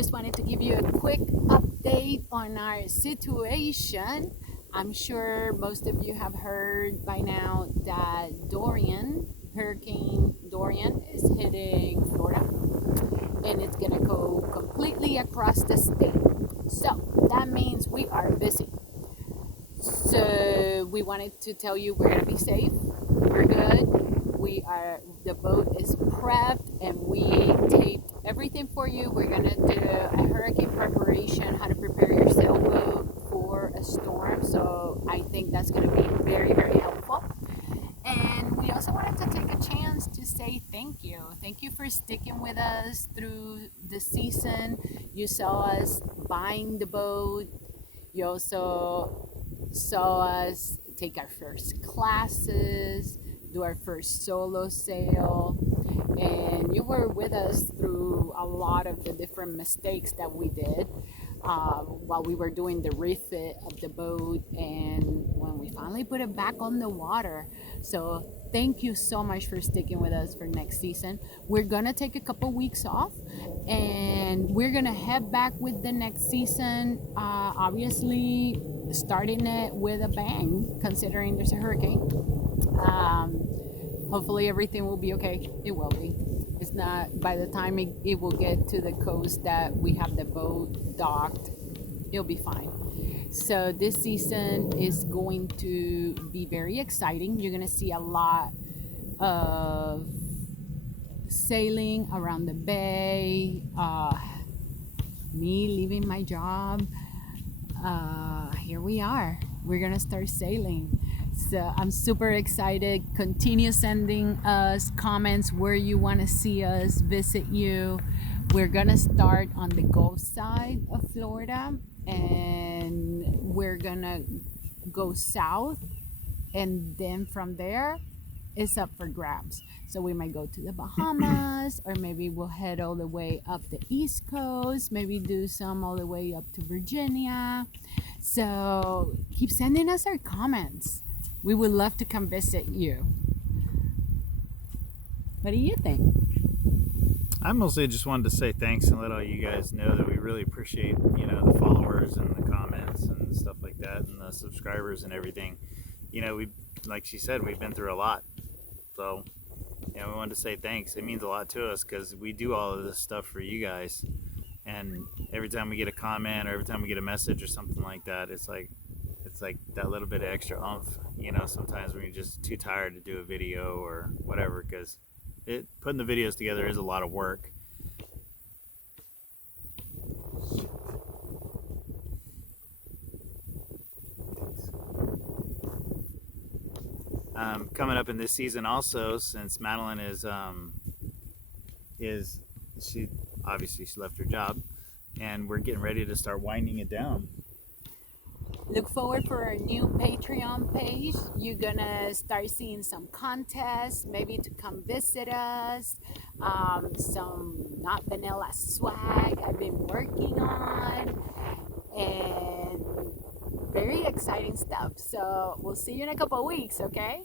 just wanted to give you a quick update on our situation. I'm sure most of you have heard by now that Hurricane Dorian is hitting Florida, and it's gonna go completely across the state. So that means we are busy. So we wanted to tell you we're gonna be safe. We're good. The boat is prepped and we taped everything for you. We're gonna do a hurricane preparation, how to prepare your sailboat for a storm. So I think that's gonna be very, very helpful. And we also wanted to take a chance to say thank you. Thank you for sticking with us through the season. You saw us buying the boat. You also saw us take our first classes, do our first solo sail, and you were with us through a lot of the different mistakes that we did while we were doing the refit of the boat and when we finally put it back on the water. So thank you so much for sticking with us for next season. We're gonna take a couple weeks off and we're gonna head back with the next season, obviously starting it with a bang considering there's a hurricane. Hopefully everything will be okay. It will be. It's not, by the time it will get to the coast that we have the boat docked, it'll be fine. So this season is going to be very exciting. You're gonna see a lot of sailing around the bay, me leaving my job. Here we are. We're gonna start sailing. So I'm super excited. Continue sending us comments where you want to see us visit you. We're gonna start on the Gulf side of Florida and we're gonna go south, and then from there it's up for grabs. So we might go to the Bahamas, or maybe we'll head all the way up the East Coast, maybe do some all the way up to Virginia. So keep sending us our comments. We would love to come visit you. What do you think? I mostly just wanted to say thanks and let all you guys know that we really appreciate, the followers and the comments and stuff like that, and the subscribers and everything. We, like she said, we've been through a lot. So, we wanted to say thanks. It means a lot to us because we do all of this stuff for you guys. And every time we get a comment or every time we get a message or something like that, it's like that little bit of extra oomph. Sometimes when you're just too tired to do a video or whatever, because putting the videos together is a lot of work. Coming up in this season also, since Madeline is she left her job, and we're getting ready to start winding it down. Look forward for our new Patreon page. You're gonna start seeing some contests, maybe to come visit us, some not vanilla swag I've been working on, and very exciting stuff. So we'll see you in a couple of weeks, okay?